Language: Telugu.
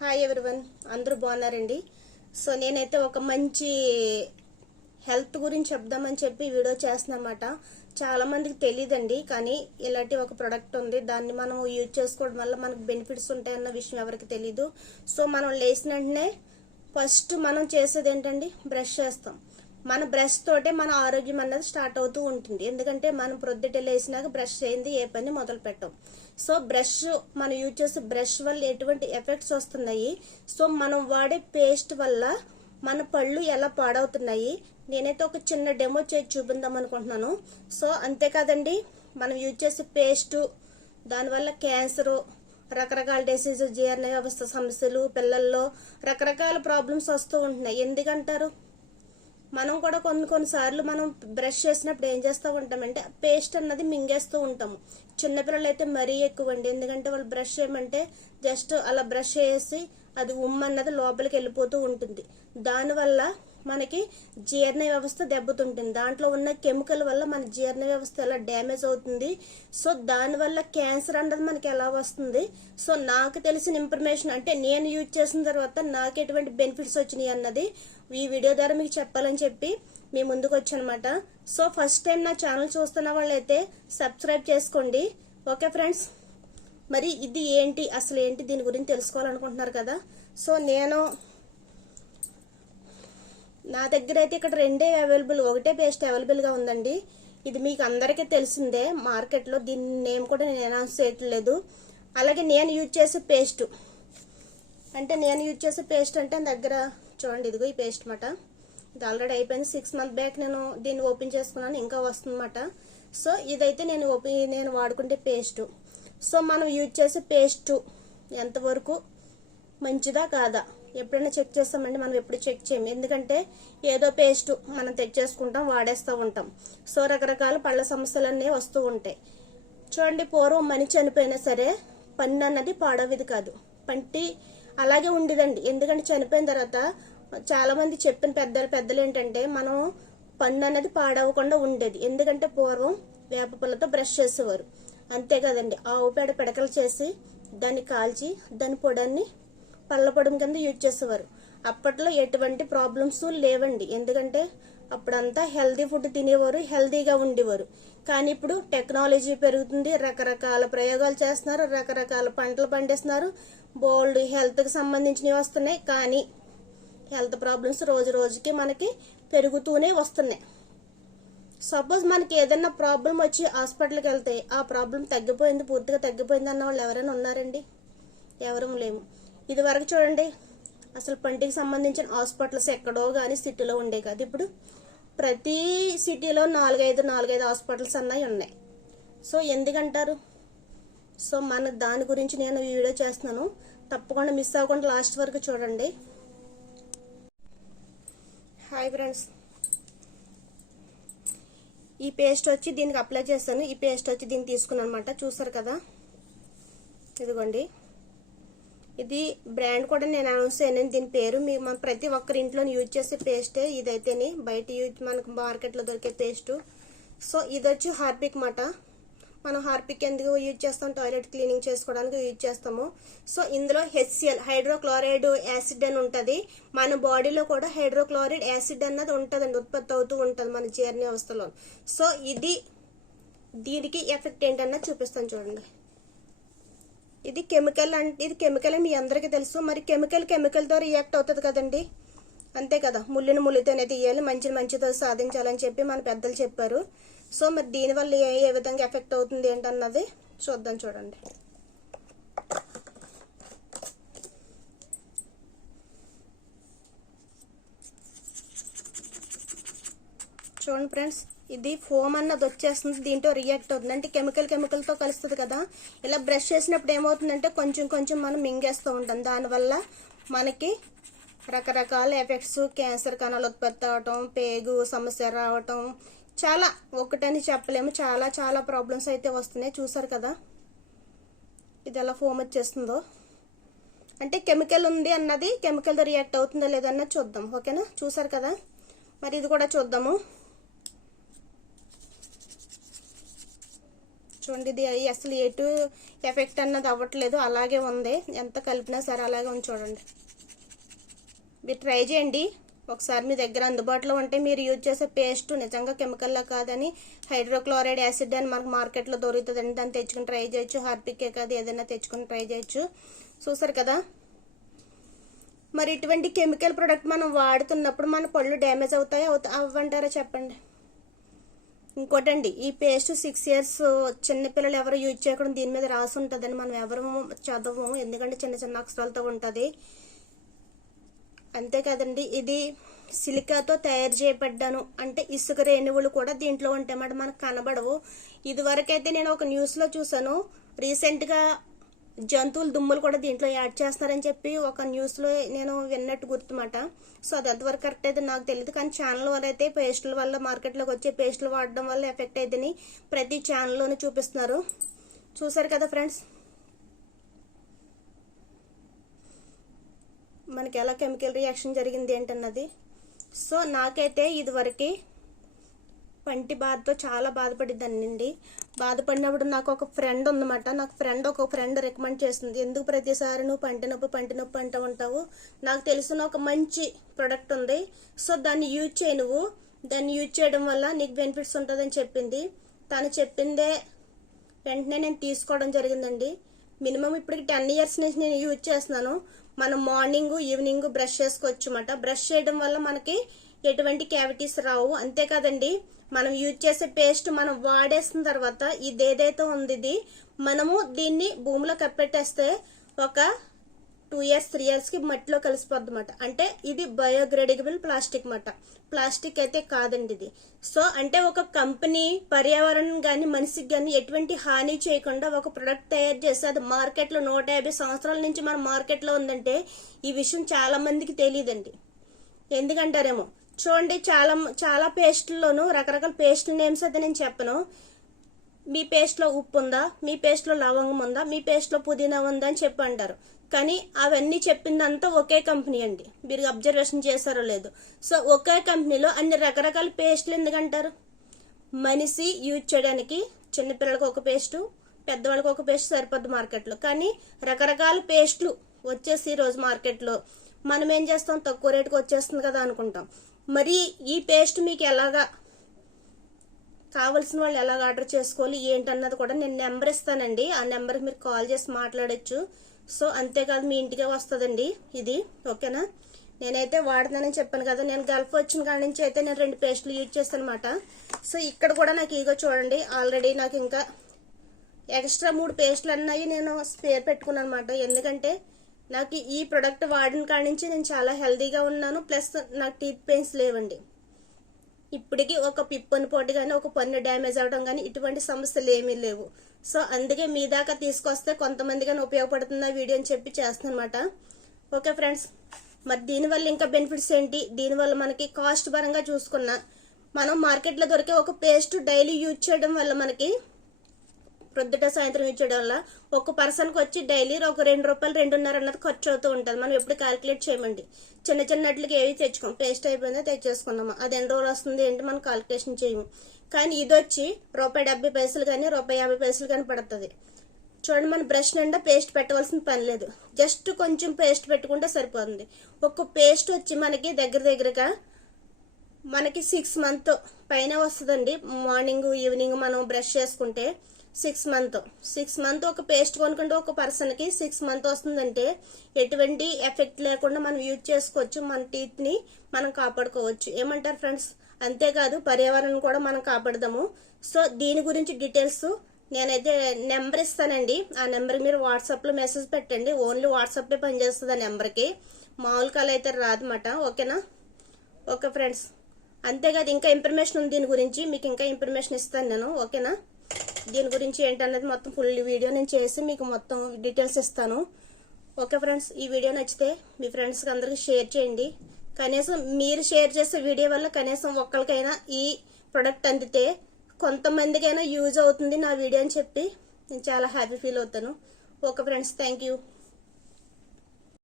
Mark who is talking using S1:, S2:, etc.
S1: హాయ్ ఎవరివన్ అందరూ బాగున్నారండి? సో నేనైతే ఒక మంచి హెల్త్ గురించి చెప్దామని చెప్పి వీడియో చేస్తున్నమాట చాలా మందికి తెలియదండి కానీ ఇలాంటి ఒక ప్రొడక్ట్ ఉంది. దాన్ని మనం యూజ్ చేసుకోవడం వల్ల మనకు బెనిఫిట్స్ ఉంటాయన్న విషయం ఎవరికి తెలీదు. సో మనం లేచిన వెంటనే ఫస్ట్ మనం చేసేది ఏంటండి? బ్రష్ చేస్తాం. మన బ్రష్ తోటే మన ఆరోగ్యం అన్నది స్టార్ట్ అవుతూ ఉంటుంది. ఎందుకంటే మనం ప్రొద్దుట లేసినాక బ్రష్ చేయింది ఏ పని మొదలు పెట్టాం. సో బ్రష్ మనం యూజ్ చేసే బ్రష్ వల్ల ఎటువంటి ఎఫెక్ట్స్ వస్తున్నాయి. సో మనం వాడే పేస్ట్ వల్ల మన పళ్ళు ఎలా పాడవుతున్నాయి. నేనైతే ఒక చిన్న డెమో చేసి చూపిందాం అనుకుంటున్నాను. సో అంతేకాదండి మనం యూజ్ చేసే పేస్టు దానివల్ల క్యాన్సరు రకరకాల డిసీజ్ జీర్ణ వ్యవస్థ సమస్యలు పిల్లల్లో రకరకాల ప్రాబ్లమ్స్ వస్తూ ఉంటున్నాయి. ఎందుకంటారు? మనం కూడా కొన్ని కొన్నిసార్లు మనం బ్రష్ చేసినప్పుడు ఏం చేస్తూ ఉంటామంటే పేస్ట్ అన్నది మింగేస్తూ ఉంటాము. చిన్నపిల్లలు అయితే మరీ ఎక్కువ అండి ఎందుకంటే వాళ్ళు బ్రష్ చేయమంటే జస్ట్ అలా బ్రష్ చేసి అది ఉమ్మ అన్నది లోపలికి వెళ్ళిపోతూ ఉంటుంది. దానివల్ల మనకి జీర్ణ వ్యవస్థ దెబ్బతింటుంది. దాంట్లో ఉన్న కెమికల్ వల్ల మన జీర్ణ వ్యవస్థ ఎలా డ్యామేజ్ అవుతుంది. సో దానివల్ల క్యాన్సర్ అన్నది మనకి ఎలా వస్తుంది? సో నాకు తెలిసిన ఇన్ఫర్మేషన్ అంటే నేను యూజ్ చేసిన తర్వాత నాకు ఎటువంటి బెనిఫిట్స్ వచ్చినాయి అన్నది ఈ వీడియో ద్వారా మీకు చెప్పాలని చెప్పి మీ ముందుకు వచ్చానమాట. సో ఫస్ట్ టైం నా ఛానల్ చూస్తున్న వాళ్ళైతే సబ్స్క్రైబ్ చేసుకోండి. Okay friends? మరి ఇది ఏంటి? అసలు ఏంటి? దీని గురించి తెలుసుకోవాలనుకుంటున్నారు కదా. సో నేను నా దగ్గర అయితే ఇక్కడ రెండే అవైలబుల్ ఒకటే పేస్ట్ అవైలబుల్గా ఉందండి. ఇది మీకు అందరికీ తెలిసిందే మార్కెట్లో దీని నేమ్ కూడా నేను అనౌన్స్ చేయట్లేదు. అలాగే నేను యూజ్ చేసే పేస్ట్ అంటే నేను యూజ్ చేసే పేస్ట్ అంటే దగ్గర చూడండి ఇదిగో ఈ పేస్ట్ మాట. ఇది ఆల్రెడీ అయిపోయింది. సిక్స్ మంత్ బ్యాక్ నేను దీన్ని ఓపెన్ చేసుకున్నాను ఇంకా వస్తుందన్నమాట. సో ఇదైతే నేను ఓపెన్ నేను వాడుకుంటే పేస్ట్ సో మనం యూజ్ చేసే పేస్ట్ ఎంతవరకు? మంచిదా కాదా? ఎప్పుడైనా చెక్ చేస్తామండి మనం ఎప్పుడు చెక్ చేయము ఎందుకంటే ఏదో పేస్ట్ మనం తెచ్చేసుకుంటాం వాడేస్తూ ఉంటాం. సో రకరకాల పళ్ళ సమస్యలన్నీ వస్తూ ఉంటాయి. చూడండి పూర్వం మనిషి చనిపోయినా సరే పన్ను అన్నది పాడవిది కాదు. పంటి అలాగే ఉండేదండి. ఎందుకంటే చనిపోయిన తర్వాత చాలామంది చెప్పిన పెద్దలు పెద్దలు ఏంటంటే మనం పన్ను అనేది పాడవకుండా ఉండేది. ఎందుకంటే పూర్వం వేప పుల్లతో బ్రష్ చేసేవారు. అంతే కదండి. ఆవు పేడ పిడకలు చేసి దాన్ని కాల్చి దాని పొడాన్ని పళ్ళపొడం కింద యూజ్ చేసేవారు. అప్పట్లో ఎటువంటి ప్రాబ్లమ్స్ లేవండి. ఎందుకంటే అప్పుడంతా హెల్తీ ఫుడ్ తినేవారు హెల్తీగా ఉండేవారు. కానీ ఇప్పుడు టెక్నాలజీ పెరుగుతుంది. రకరకాల ప్రయోగాలు చేస్తున్నారు రకరకాల పంటలు పండిస్తున్నారు. బోల్డ్ హెల్త్కి సంబంధించినవి వస్తున్నాయి. కానీ హెల్త్ ప్రాబ్లమ్స్ రోజు రోజుకి మనకి పెరుగుతూనే వస్తున్నాయి. సపోజ్ మనకి ఏదైనా ప్రాబ్లం వచ్చి హాస్పిటల్కి వెళ్తే ఆ ప్రాబ్లం తగ్గిపోయింది పూర్తిగా తగ్గిపోయింది అన్న వాళ్ళు ఎవరైనా ఉన్నారండి? ఎవరూ లేము. ఇది వరకు చూడండి అసలు పంటికి సంబంధించిన హాస్పిటల్స్ ఎక్కడో కానీ సిటీలో ఉండే కాదు. ఇప్పుడు ప్రతి సిటీలో నాలుగైదు నాలుగైదు హాస్పిటల్స్ అన్నవి ఉన్నాయి. సో ఎందుకంటారు? సో మన దాని గురించి నేను ఈ వీడియో చేస్తున్నాను. తప్పకుండా మిస్ అవ్వకుండా లాస్ట్ వరకు చూడండి. Hi friends. ఈ పేస్ట్ వచ్చి దీనికి అప్లై చేస్తాను ఈ పేస్ట్ వచ్చి దీన్ని తీసుకున్నాను అనమాట చూసారు కదా? ఇదిగోండి. ఇది బ్రాండ్ కూడా నేను అనౌన్స్ చేయను దీని పేరు మీ మన ప్రతి ఒక్కరి ఇంట్లో యూజ్ చేసే పేస్టే. ఇదైతేనే బయట యూజ్ మనకు మార్కెట్లో దొరికే పేస్టు. సో ఇది వచ్చి హార్పిక్ మాట. మనం హార్పిక్ ఎందుకు యూజ్ చేస్తాం? టాయిలెట్ క్లీనింగ్ చేసుకోవడానికి యూజ్ చేస్తాము. సో ఇందులో హెచ్సిఎల్ హైడ్రోక్లోరైడ్ యాసిడ్ అని ఉంటుంది. మన బాడీలో కూడా హైడ్రోక్లోరైడ్ యాసిడ్ అన్నది ఉంటుందండి. ఉత్పత్తి అవుతూ ఉంటుంది మన జీర్ణ వ్యవస్థలో సో ఇది దీనికి ఎఫెక్ట్ ఏంటన్నది చూపిస్తాను చూడండి. ఇది కెమికల్ అంటే ఇది కెమికల్ మీ అందరికీ తెలుసు. మరి కెమికల్ కెమికల్తో రియాక్ట్ అవుతుంది కదండి. అంతే కదా. ముళ్ళుని ముళ్ళుతోనే తీయాలి మంచిని మంచితో సాధించాలని చెప్పి మన పెద్దలు చెప్పారు. సో మరి దీనివల్ల ఏ ఏ విధంగా ఎఫెక్ట్ అవుతుంది ఏంటన్నది చూద్దాం చూడండి. చూడండి ఫ్రెండ్స్ ఇది ఫోమ్ అన్నది వచ్చేస్తుంది దీంట్లో రియాక్ట్ అవుతుంది. అంటే కెమికల్ కెమికల్తో కలుస్తుంది కదా. ఇలా బ్రష్ చేసినప్పుడు ఏమవుతుందంటే కొంచెం కొంచెం మనం మింగేస్తూ ఉంటాం. దానివల్ల మనకి రకరకాల ఎఫెక్ట్స్ క్యాన్సర్ కణాలు ఉత్పత్తి అవటం పేగు సమస్య రావటం చాలా ఒకటని చెప్పలేము. చాలా చాలా ప్రాబ్లమ్స్ అయితే వస్తున్నాయి. చూసారు కదా? ఇది ఎలా ఫోమ్ వచ్చేస్తుందో. అంటే కెమికల్ ఉంది అన్నది కెమికల్తో రియాక్ట్ అవుతుందో లేదన్నది చూద్దాం. ఓకేనా? చూసారు కదా? మరి ఇది కూడా చూద్దాము. చూడండి ఇది అసలు ఎటు ఎఫెక్ట్ అన్నది అవ్వట్లేదు. అలాగే ఉంది. ఎంత కలిపినా సరే అలాగే ఉంది చూడండి. మీరు ట్రై చేయండి. ఒకసారి మీ దగ్గర అందుబాటులో ఉంటే మీరు యూజ్ చేసే పేస్ట్ నిజంగా కెమికల్లా కాదని హైడ్రోక్లోరైడ్ యాసిడ్ అని మనకు మార్కెట్లో దొరుకుతుందండి. దాన్ని తెచ్చుకుని ట్రై చేయొచ్చు. హార్పికే కాదు ఏదైనా తెచ్చుకుని ట్రై చేయొచ్చు. చూసారు కదా? మరి ఇటువంటి కెమికల్ ప్రొడక్ట్ మనం వాడుతున్నప్పుడు మన పళ్ళు డ్యామేజ్ అవుతాయి? అవుతా అవ్వంటారా చెప్పండి? ఇంకోటండి ఈ పేస్ట్ సిక్స్ ఇయర్స్ చిన్నపిల్లలు ఎవరు యూజ్ చేయకుండా దీని మీద రాసి ఉంటుందని మనం ఎవరు చదవము. ఎందుకంటే చిన్న చిన్న అక్షరాలతో ఉంటుంది. అంతేకాదండి ఇది సిలికాతో తయారు చేయబడ్డాను. అంటే ఇసుక రేణువులు కూడా దీంట్లో ఉంటాయన్నమాట మనకు కనబడవు. ఇదివరకైతే నేను ఒక న్యూస్లో చూసాను రీసెంట్గా జంతువుల దుమ్ములు కూడా దీంట్లో యాడ్ చేస్తున్నారని చెప్పి ఒక న్యూస్లో నేను విన్నట్టు గుర్తుమాట. సో అది ఎంతవరకు కరెక్ట్ అయితే నాకు తెలియదు కానీ ఛానల్ వల్ల అయితే పేస్టుల వల్ల మార్కెట్లోకి వచ్చే పేస్టులు వాడడం వల్ల ఎఫెక్ట్ అయితేని ప్రతి ఛానల్లోనూ చూపిస్తున్నారు. చూసారు కదా ఫ్రెండ్స్ మనకి ఎలా కెమికల్ రియాక్షన్ జరిగింది ఏంటన్నది? సో నాకైతే ఇదివరకు పంటి బాధతో చాలా బాధపడిద్దానండి బాధపడినప్పుడు నాకు ఒక ఫ్రెండ్ ఉందన్నమాట. నాకు ఫ్రెండ్ ఒక ఫ్రెండ్ రికమెండ్ చేస్తుంది. ఎందుకు ప్రతిసారి నువ్వు పంటి నొప్పి పంటి నొప్పి అంటూ ఉంటావు? నాకు తెలిసిన ఒక మంచి ప్రొడక్ట్ ఉంది. సో దాన్ని యూజ్ చేయి నువ్వు. దాన్ని యూజ్ చేయడం వల్ల నీకు బెనిఫిట్స్ ఉంటుందని చెప్పింది. తను చెప్పిందే వెంటనే నేను తీసుకోవడం జరిగిందండి. మినిమం ఇప్పటికి టెన్ ఇయర్స్ నుంచి నేను యూజ్ చేస్తున్నాను. మనం మార్నింగ్ ఈవినింగ్ బ్రష్ చేసుకోవచ్చు అన్నమాట బ్రష్ చేయడం వల్ల మనకి ఎటువంటి క్యావిటీస్ రావు. అంతేకాదండి మనం యూజ్ చేసే పేస్ట్ మనం వాడేసిన తర్వాత ఇది ఏదైతే ఉంది ఇది మనము దీన్ని భూమిలో కప్పెట్టేస్తే ఒక టూ ఇయర్స్ త్రీ ఇయర్స్కి మట్టిలో కలిసిపోద్ది అనమాట అంటే ఇది బయోగ్రేడబుల్ ప్లాస్టిక్ మాట ప్లాస్టిక్ అయితే కాదండి ఇది. సో అంటే ఒక కంపెనీ పర్యావరణం కానీ మనిషికి కానీ ఎటువంటి హాని చేయకుండా ఒక ప్రొడక్ట్ తయారు చేసి అది మార్కెట్లో నూట యాభై సంవత్సరాల నుంచి మన మార్కెట్లో ఉందంటే ఈ విషయం చాలా మందికి తెలియదండి. ఎందుకంటారేమో? చూడండి చాలా చాలా పేస్ట్లలోనూ రకరకాల పేస్ట్ నేమ్స్ అయితే నేను చెప్పను. మీ పేస్ట్లో ఉప్పు ఉందా మీ పేస్ట్లో లవంగం ఉందా మీ పేస్ట్లో పుదీనా ఉందా అని చెప్పి అంటారు. కానీ అవన్నీ చెప్పిందంతా ఒకే కంపెనీ అండి. మీరు అబ్జర్వేషన్ చేశారో లేదు. సో ఒకే కంపెనీలో అన్ని రకరకాల పేస్ట్లు ఎందుకంటారు? మనిషి యూజ్ చేయడానికి చిన్నపిల్లలకు ఒక పేస్టు పెద్దవాళ్ళకి ఒక పేస్ట్ సరిపోద్ది మార్కెట్లో. కానీ రకరకాల పేస్ట్లు వచ్చేసి ఈరోజు మార్కెట్లో. మనం ఏం చేస్తాం? తక్కువ రేటుకి వచ్చేస్తుంది కదా అనుకుంటాం. మరి ఈ పేస్ట్ మీకు ఎలాగా కావాల్సిన వాళ్ళు ఎలాగ ఆర్డర్ చేసుకోవాలి ఏంటన్నది కూడా నేను నెంబర్ ఇస్తానండి. ఆ నెంబర్కి మీరు కాల్ చేసి మాట్లాడచ్చు. సో అంతేకాదు మీ ఇంటికే వస్తుందండి ఇది. ఓకేనా? నేనైతే వాడుతున్నానని చెప్పాను కదా నేను గల్ఫ్ వచ్చిన కాడి నుంచి అయితే నేను రెండు పేస్టులు యూజ్ చేస్తాను అనమాట సో ఇక్కడ కూడా నాకు ఈగో చూడండి ఆల్రెడీ నాకు ఇంకా ఎక్స్ట్రా మూడు పేస్టులు అన్నాయి నేను స్పేర్ పెట్టుకున్నాను అనమాట ఎందుకంటే నాకు ఈ ప్రొడక్ట్ వాడిన కాడి నుంచి నేను చాలా హెల్దీగా ఉన్నాను. ప్లస్ నాకు టీత్ పెయిన్స్ లేవండి. ఇప్పటికీ ఒక పిప్పని పోటీ కానీ ఒక పన్ను డ్యామేజ్ అవడం కానీ ఇటువంటి సమస్యలు ఏమీ లేవు. సో అందుకే మీ దాకా తీసుకొస్తే కొంతమంది కానీ ఉపయోగపడుతుంది వీడియో అని చెప్పి చేస్తాను అనమాట ఓకే ఫ్రెండ్స్ మరి దీనివల్ల ఇంకా బెనిఫిట్స్ ఏంటి? దీనివల్ల మనకి కాస్ట్ పరంగా చూసుకున్నా మనం మార్కెట్లో దొరికే ఒక పేస్ట్ డైలీ యూజ్ చేయడం వల్ల మనకి ప్రొద్దుట సాయంత్రం ఇచ్చడం వల్ల ఒక పర్సన్కి వచ్చి డైలీ ఒక రెండు రూపాయలు రెండున్నర అన్నది ఖర్చు అవుతూ ఉంటుంది. మనం ఎప్పుడు క్యాలిక్యులేట్ చేయమండి. చిన్న చిన్నట్లకి ఏవి తెచ్చుకోం. పేస్ట్ అయిపోయిందో తెచ్చేసుకున్నాము? అది ఎన్ని రోజులు వస్తుంది ఏంటి మనం కాలిక్యులేషన్ చేయము. కానీ ఇది వచ్చి రూపాయి డెబ్బై పైసలు కానీ రూపాయి యాభై పైసలు కానీ పడుతుంది. చూడండి మన బ్రష్ నిండా పేస్ట్ పెట్టవలసిన పని లేదు. జస్ట్ కొంచెం పేస్ట్ పెట్టుకుంటే సరిపోతుంది. ఒక పేస్ట్ వచ్చి మనకి దగ్గర దగ్గరగా మనకి సిక్స్ మంత్ పైన వస్తుందండి. మార్నింగ్ ఈవినింగ్ మనం బ్రష్ చేసుకుంటే సిక్స్ మంత్. సిక్స్ మంత్ ఒక పేస్ట్ కొనుక్కుంటే ఒక పర్సన్కి సిక్స్ మంత్ వస్తుందంటే ఎటువంటి ఎఫెక్ట్ లేకుండా మనం యూజ్ చేసుకోవచ్చు మన టీత్ని మనం కాపాడుకోవచ్చు. ఏమంటారు ఫ్రెండ్స్? అంతేకాదు పర్యావరణం కూడా మనం కాపాడదాము. సో దీని గురించి డీటెయిల్స్ నేనైతే నెంబర్ ఇస్తానండి. ఆ నెంబర్కి మీరు వాట్సాప్లో మెసేజ్ పెట్టండి. ఓన్లీ వాట్సాప్లో పనిచేస్తుంది ఆ నెంబర్కి. మామూలు కాల్ అయితే రాదన్నమాట. ఓకేనా? Okay friends. అంతేకాదు ఇంకా ఇన్ఫర్మేషన్ ఉంది దీని గురించి. మీకు ఇంకా ఇన్ఫర్మేషన్ ఇస్తాను నేను. ఓకేనా? దీని గురించి ఏంటన్నది మొత్తం ఫుల్ వీడియో నేను చేసి మీకు మొత్తం డీటెయిల్స్ ఇస్తాను. ఓకే ఫ్రెండ్స్ ఈ వీడియో నచ్చితే మీ ఫ్రెండ్స్కి అందరికి షేర్ చేయండి. కనీసం మీరు షేర్ చేసే వీడియో వల్ల కనీసం ఒక్కరికైనా ఈ ప్రొడక్ట్ అందితే కొంతమందికైనా యూజ్ అవుతుంది నా వీడియో అని చెప్పి నేను చాలా హ్యాపీ ఫీల్ అవుతాను. Okay friends thank you